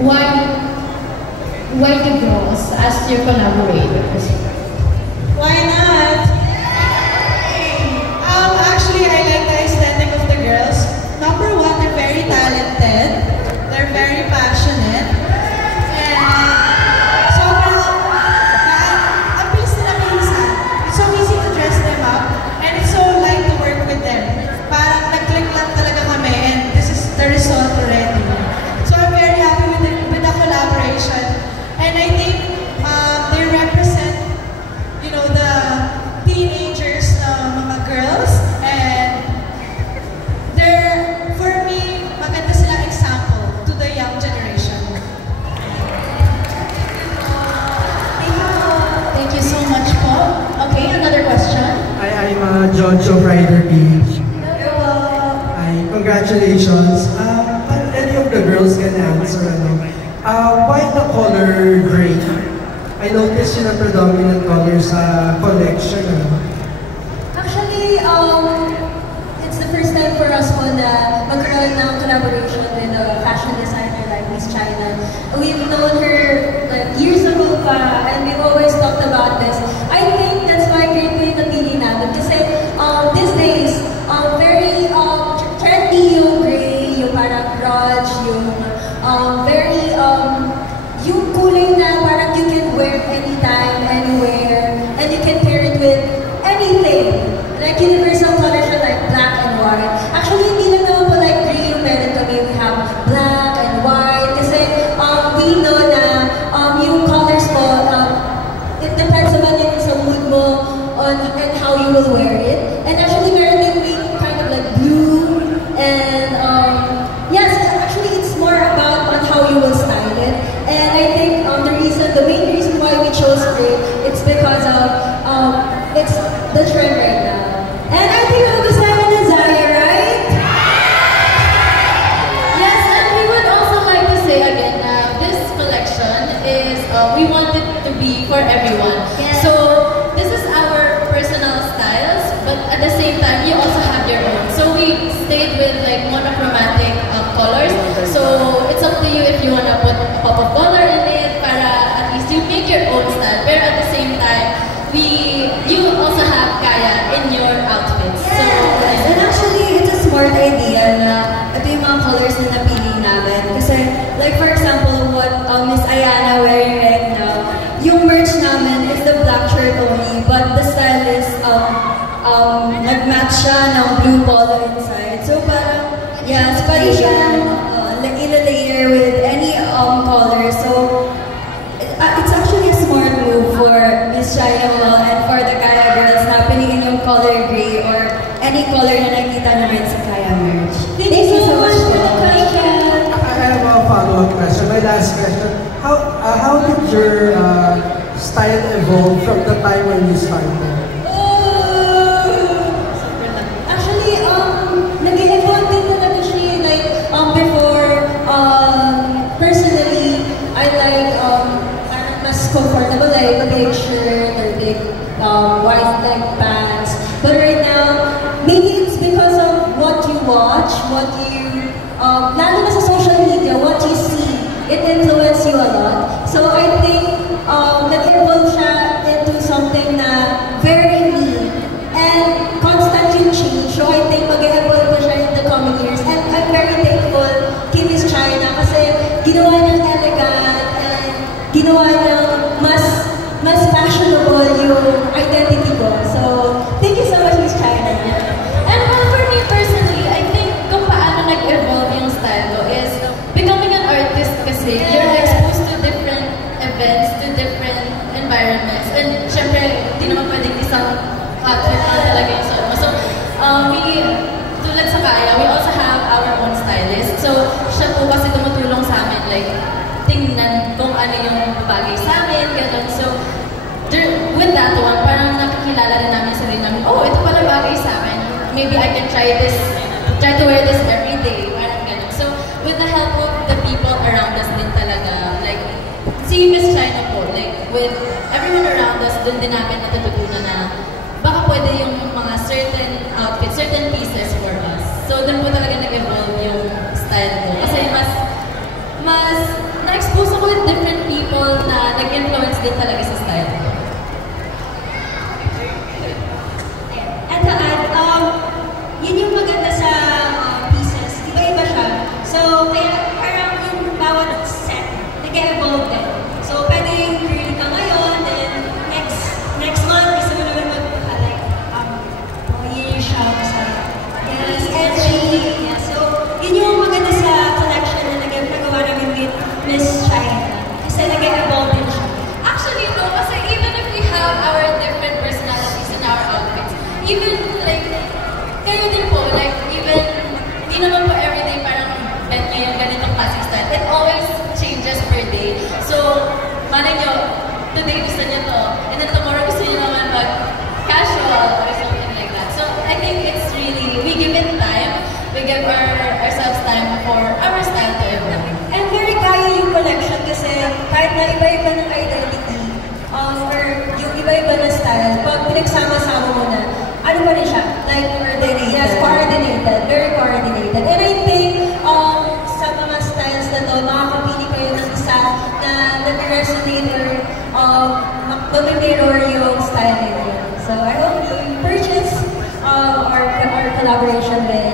why the girls as your collaborators? Why not? Actually, I like the aesthetic of the girls. Number one, they're very talented. They're very passionate. And sobrang ang bilis nila minsan. It's so easy to dress them up. And it's so light to work with them. Parang nag-click lang talaga kami. And this is the result already. So I'm very happy with the collaboration. And I think they represent, you know, the teenagers na mga girls. And they're, for me, maganda sila example to the young generation. Thank you so much po. Okay, another question. I'm a judge of Rider Beach. Congratulations. Any of the girls can answer. Why the color gray? I noticed yun ang predominant color sa collection. Actually, it's the first time for us po na magkaroon ng collaboration with a fashion designer like Miss China. We've known her like years ago pa, and we've always talked about this. I think that's why gray po yung napili namin. Kasi these days, very trendy yung gray, yung parang grunge, yung very, yung kulay na parang you can wear anytime, anywhere, and you can pair it with anything. Like universal color siya, like black and white. Actually, hindi lang naman po like gray yung meron kami. We have black and white. Kasi we know na yung colors po, it depends naman yun sa mood mo and how you will wear it. And actually, meron din we kind of like blue. And yes, actually, it's more about on how you will style it. And I think the main reason why we chose gray, it's because of it's the trend right now. And I think gusto namin ng Zaya, right? Yes, and we would also like to say again this collection is, we want it to be for everyone. Yes. So, this is our personal styles, but at the same time, you also have your own. So, we stayed with like monochromatic colors. So, it's up to you if you want to put a pop of color in it, para at least you make your own style. But at the same time, you also have kaya in your outfits. Yes. So, And actually, it's a smart idea na ito yung mga colors na napili namin. Kasi, like for example, what Miss Ayana wearing right now, yung merch namin is the black shirt only, but the style is nag-match siya ng blue polo inside. So parang, yeah, pwede siya ila-layer with any color. So it's actually a smart move for Miss China and for the Kaya girls na pinigin yung color gray or any color na nakita namin sa Kaya merch. Thank you so much for the question. I have a follow-up question. My last question. How did your style evolve from the time when you started? Actually, nag-evolve din talaga siya. Like, before, personally, I like mas comfortable, like a big shirt or big white leg pants. But right now, maybe it's because of what you watch, what you, lalo na sa social media, what you see, it influences you a lot. So I think nag-evolve siya into something na very me and constant yung change. So I think mag-evolve pa siya in the coming years. And I'm very thankful kay Miss China kasi ginawa niyang elegant and ginawa niyang mas fashionable yung identity ko. So thank you so much, Miss China. And for me personally, I think kung paano nag-evolve yung style ko is becoming an artist kasi you're exposed to different events, to different environments. And syempre, hindi naman pwedeng isang outfit na talaga yung suot mo. So, tulad sa Kaya, we also have our own stylist. So, siya po kasi tumutulong sa amin, like, tingnan kung ano yung bagay sa amin, gano'n. So, with that one, parang nakikilala rin namin sa rin namin, oh, ito pala bagay sa akin. Maybe I can try to wear this every day, parang gano'n. So, with the help of the people around us din talaga, like, si Miss China po, like, with everyone around us, dun din namin natututunan na baka pwede yung mga certain outfits, certain pieces for us. So, dun po talaga nag-evolve yung style ko. Kasi mas na-expose ako with different people na nag-influence din talaga sa style ko. And to add, yun yung maganda sa pieces. Iba-iba siya. So, kaya parang yung bawat set, nag-evolve din. So, pwede yung curly ka ngayon, then next month, gusto mo naman like, boyish siya sa edgy. Yeah. So, yun yung maganda sa collection na nagawa namin with Miss China. Kasi nag-evolve din siya. Actually, no, kasi even if we have our different personalities in our outfits, even like, kayo din po, like, even, di naman po everyday parang bet nyo yung ganitong classic style. It always changes per day. So, malay nyo, today gusto nyo to, and then tomorrow gusto nyo naman mag-casual or something like that. So, I think it's really, we give it time, we give ourselves time for our style to evolve. And very kaya yung collection kasi kahit na iba-iba ng identity, or yung iba-iba na style, pag pinagsama-sama mo na, ano pa rin siya? Like, coordinated. Yes, coordinated. Very coordinated. And I think, sa mga styles na to, makakapili kayo ng isa na nag-resonate or mag-mirror yung style ninyo. So, I hope you purchase our collaboration with